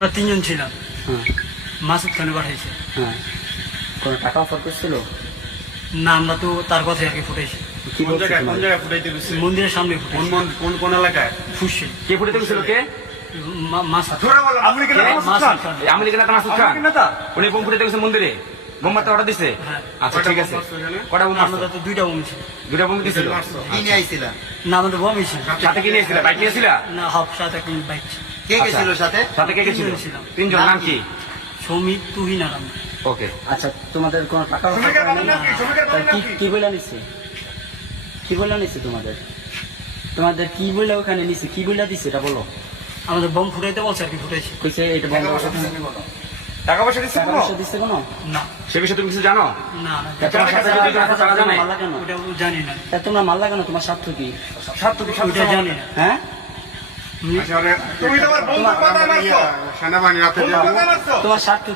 আমরা তিনজন ছিলাম। হ্যাঁ মাসুদ খানে পাঠাইছে। হ্যাঁ কোনো টাকা অফার করছিল? না, আমরা তো তার কথাই আর কি ফুটাইছি। কি বলছে কোন তোমার? জায়গায় ফুটাইতে গেছে? মন্দিরের সামনে ফুটাইছি। কোন এলাকায়? ফুসে কে ফুটাতে গেছিল? কে? মাসুদ। আপনি কি কে? মাসুদ খান। এই আমেরিকান নেতা মাসুদ খান? আপনি কি নেতা? উনি বোম ফুটাতে গেছে মন্দিরে? বোম মারতে অর্ডার দিছে? হ্যাঁ। আচ্ছা ঠিক আছে। কটা বোম মারছো? আমাদের তো দুইটা বোম ছিল। দুটা বোম দিছিল? কি নিয়ে আইছিলা? না, আমাদের বোমই ছিল। সাথে কি নিয়েছিল? বাইক নিয়েছিলা? না, হাফ সাথে একটা বাইক ছিল। কে গেছিল সাথে? সাথে কে গেছিল? তিনজন ছিলাম। তিনজন। নাম কি? সৌমিক, তুহিন আর আমি। ওকে। আচ্ছা তোমাদের কোনো টাকা শ্রমিকের বাবার নাম কি? শ্রমিকের বাবার নাম কি? কি বলে নিছে? কি বলে নিছে তোমাদের? তোমাদের কি বলে ওখানে নিছে? কি বলে দিছে এটা বলো। আমাদের বোম ফুটাইতে বলছে আর কি ফুটাইছি। কইছে এটা বন্ধ করো। টাকা পয়সা দিচ্ছে টাকা কোনো? পয়সা দিছে কোনো? না সে বিষয়ে তুমি কিছু জানো? না, তা তোমার সাথে যদি টাকা টাকা জানে? মাল্লা কেন? ওটা জানি না। তা তোমরা মাল্লা কেন? তোমার স্বার্থ কি? ওটা জানি না। হ্যাঁ তুমি তোমার বন্ধুর কথা মারছো? সেনাবাহিনী রাতে বন্ধুর কথা মারছো? তোমার স্বার্থ কি?